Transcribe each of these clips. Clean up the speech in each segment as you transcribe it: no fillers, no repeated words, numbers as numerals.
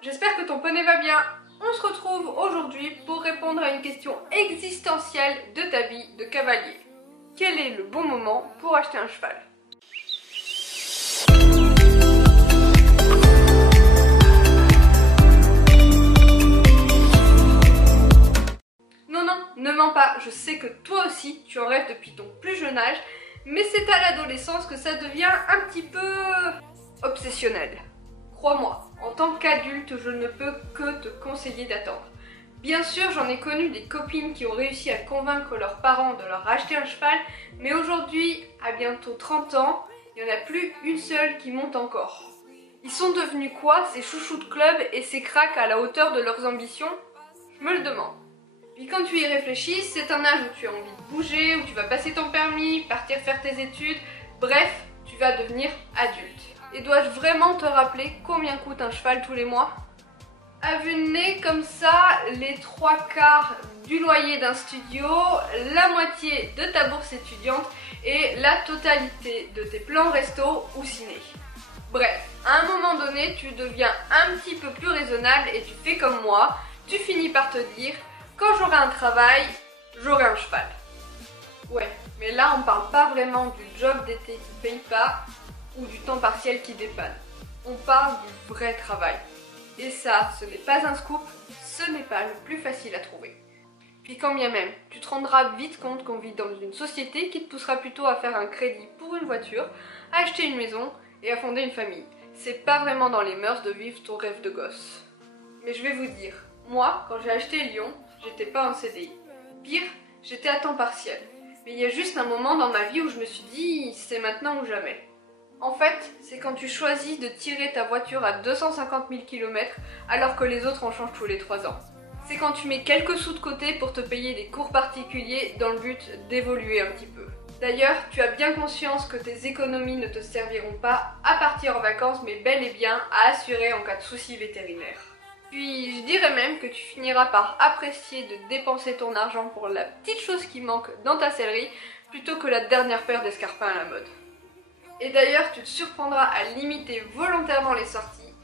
j'espère que ton poney va bien. On se retrouve aujourd'hui pour répondre à une question existentielle de ta vie de cavalier. Quel est le bon moment pour acheter un cheval? Non, ne mens pas, je sais que toi aussi tu en rêves depuis ton plus jeune âge, mais c'est à l'adolescence que ça devient un petit peu obsessionnel. Crois-moi, en tant qu'adulte, je ne peux que te conseiller d'attendre. Bien sûr, j'en ai connu des copines qui ont réussi à convaincre leurs parents de leur acheter un cheval, mais aujourd'hui, à bientôt 30 ans, il n'y en a plus une seule qui monte encore. Ils sont devenus quoi, ces chouchous de club et ces cracks à la hauteur de leurs ambitions? Je me le demande. Puis quand tu y réfléchis, c'est un âge où tu as envie de bouger, où tu vas passer ton permis, partir faire tes études, bref, tu vas devenir adulte. Et dois-je vraiment te rappeler combien coûte un cheval tous les mois? À vue de nez, comme ça, les 3/4 du loyer d'un studio, la moitié de ta bourse étudiante et la totalité de tes plans resto ou ciné. Bref, à un moment donné, tu deviens un petit peu plus raisonnable et tu fais comme moi, tu finis par te dire: quand j'aurai un travail, j'aurai un cheval. Ouais, mais là on parle pas vraiment du job d'été qui paye pas ou du temps partiel qui dépanne. On parle du vrai travail. Et ça, ce n'est pas un scoop, ce n'est pas le plus facile à trouver. Puis quand bien même, tu te rendras vite compte qu'on vit dans une société qui te poussera plutôt à faire un crédit pour une voiture, à acheter une maison et à fonder une famille. C'est pas vraiment dans les mœurs de vivre ton rêve de gosse. Mais je vais vous dire, moi, quand j'ai acheté Lyon, j'étais pas en CDI. Pire, j'étais à temps partiel. Mais il y a juste un moment dans ma vie où je me suis dit, c'est maintenant ou jamais. En fait, c'est quand tu choisis de tirer ta voiture à 250 000 km alors que les autres en changent tous les 3 ans. C'est quand tu mets quelques sous de côté pour te payer des cours particuliers dans le but d'évoluer un petit peu. D'ailleurs, tu as bien conscience que tes économies ne te serviront pas à partir en vacances, mais bel et bien à assurer en cas de soucis vétérinaires. Puis je dirais même que tu finiras par apprécier de dépenser ton argent pour la petite chose qui manque dans ta sellerie plutôt que la dernière paire d'escarpins à la mode. Et d'ailleurs, tu te surprendras à limiter volontairement les sorties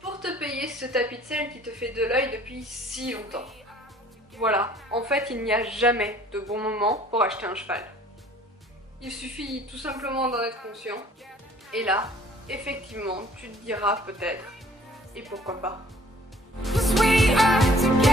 pour te payer ce tapis de selle qui te fait de l'œil depuis si longtemps. Voilà, en fait, il n'y a jamais de bon moment pour acheter un cheval. Il suffit tout simplement d'en être conscient. Et là, effectivement, tu te diras peut-être, et pourquoi pas. 'Cause we are together.